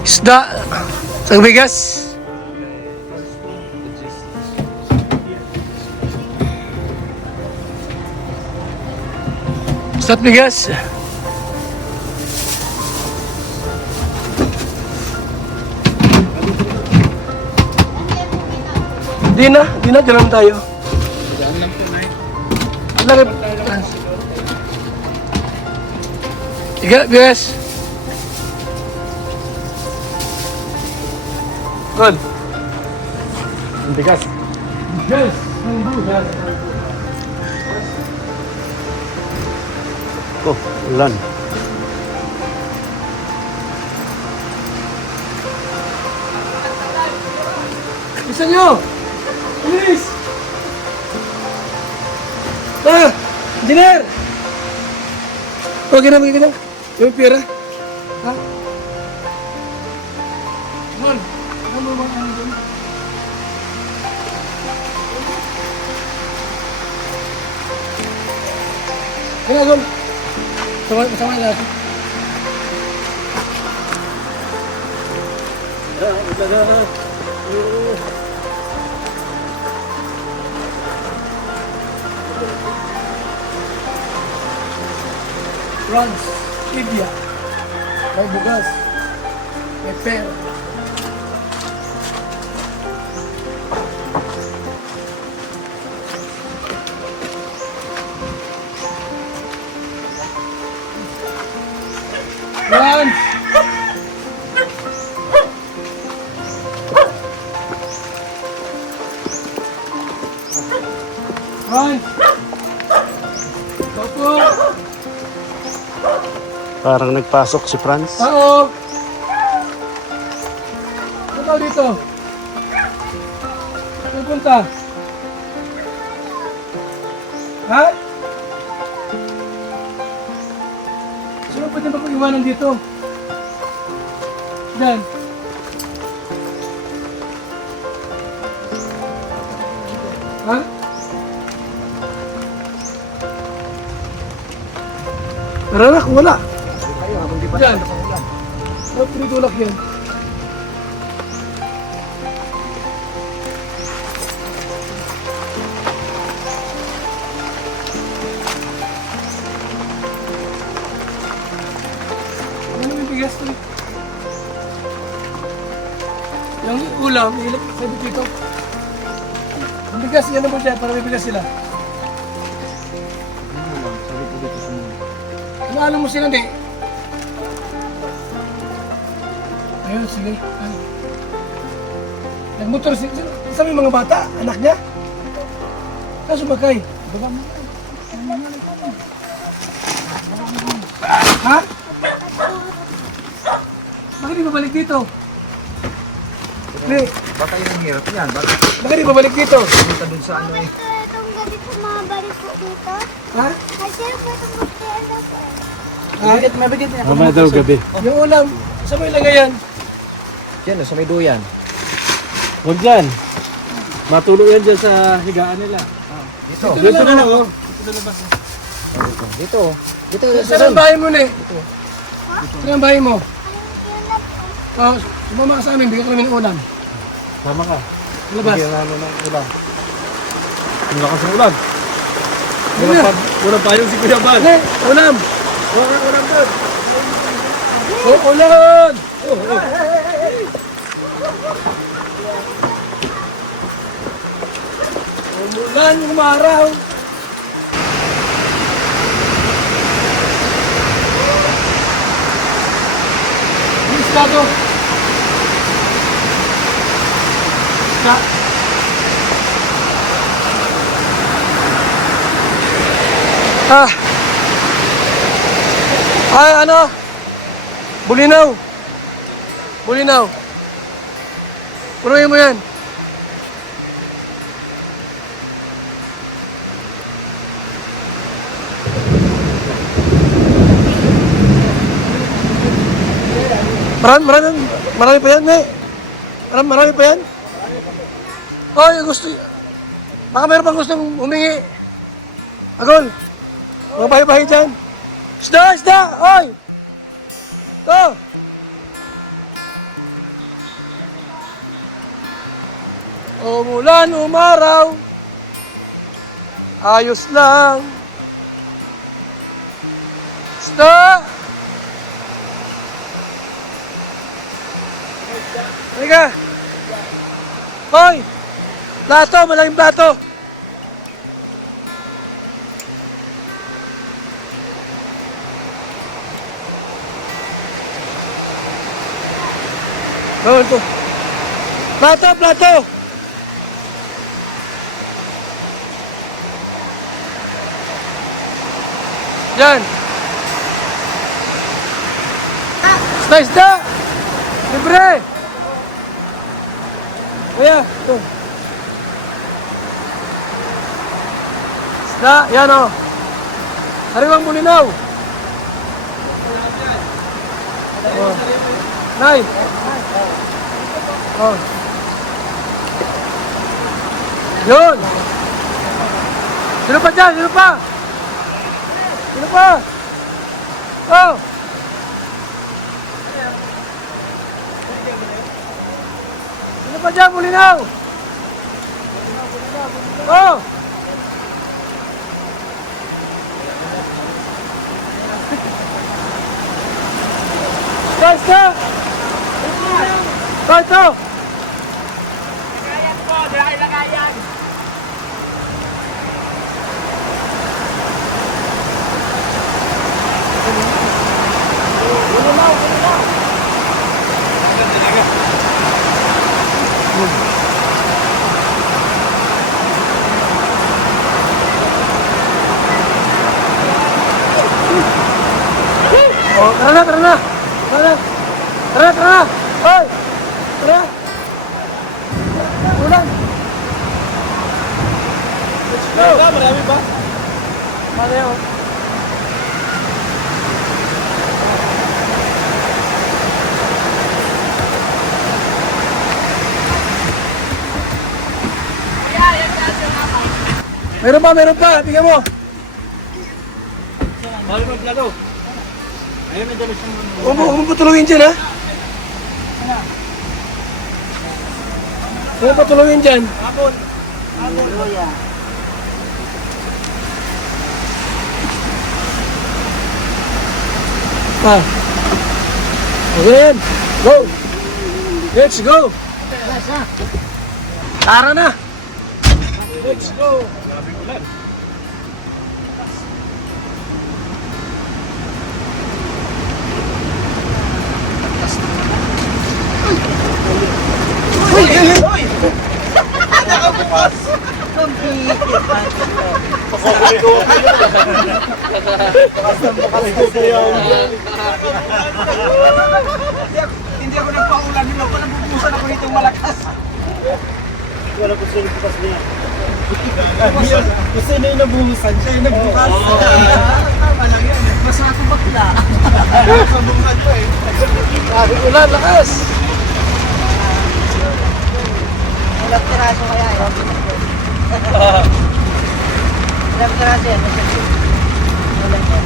Isda. Sa bigas. Isda at bigas. Di na, dyan lang tayo. Daan lang po, Nay. Ang laki. Tiga, bigas. Good. Ang bigas. Yes, ang bugas. Oh, ulan. Bisa nyo! Bilis! Ah! Engineer! Okay na, magiging na. Yung pira. Ha? Man, ano mo mga ano doon? Kaya, Gol. Sama na natin. Franz, Libya, may bugas, may pera. Franz! Franz! Opo! Parang nagpasok si Franz. Tao! Ano tao dito? Saan punta? Ha? Sino pwede ba kong iwanan dito? Diyan. Ha? Tara na, kung wala. Diyan. Ano pinitulak yan? Ano yung bigas to? Yung ulam, ilap sabi dito. Ang bigas, yan mo siya para may bigas sila. Alam mo sila, hindi? Ayun, sige. Ay. Nagmotor sila. Sabi mga bata, anak niya. Saan sumakay? Ha? Bakit di babalik dito? Hindi. Baka yun ang hirap yan. Bakit di babalik dito? Punta dun sa ano eh. Itong gabi po mabalik po dito. Ha? Kasi po itong magtiyan na po. Mabigat niya. Mamaya daw gabi. Yung ulam, saan mo ilagay yan? Yan, sa may duyan. Huwag dyan. Matulog yan dyan sa higaan nila. Dito. Dito na lang, oh. Dito. Dito. Saan ang bahay mo, ne? Saan ang bahay mo? Sumama ka sa amin, bigyan ko namin ng ulam. Sama ka. Labas. Bigyan namin ng ulan. Ang lakas ng ulan. Ano na? Walang payong si Kuya Bal. Ne, ulam! Ulan doon. Oh, ulan! Umulan, umaraw. Ang isda to. Isda. Ay, ano? Bulinaw. Bulinaw. Punuin mo yan. Marami pa yan, eh. Marami pa yan. Oy, gusto. Baka meron pang gustong humingi. Agol. Mga bahay-bahay dyan. Isda! Oy! To! Umulan, umaraw, ayos lang. Isda! Halika! Hoy! Plato, malaking plato! Bawal to. Plato, plato! Yan! Isda, isda! Libre! Kaya, ito. Isda, yan o. Hariwang mulinaw. Oh. Nay. Oh. Yun. Sino pa dyan? Sino pa? Sino pa? Oh. Sino pa dyan? Mulinaw. Oh. Guys, ito! Ito, ito! Lagayan po, dahil lagayan. Oh, tara na, tara na! Tara na! Tara na, tara na! Hoy! Tara! Ulan! Let's go! Marami pa. Ano yun? Meron pa, meron pa! Tingnan mo! Mahal mo yung plato. Ayun, may dami siyang... Huwag mo patulungin dyan, ha? Huwag mo patulungin dyan. Ah. Okay na yan. Go! Let's go! Tara na! Let's go! Grabe ulan. Uy! Uy! Hindi ako nagpaulan, hindi ako nabubusan ako nitong malakas. Wala ko sila bukas niya. Kasi na yung nabuhusan, siya yung nagbukas. Tama lang yan, mas ako bakla. Sabungan pa eh. Sabi ulan, lakas! Ilang piraso kaya eh. Ilang piraso yan. Ilang yan.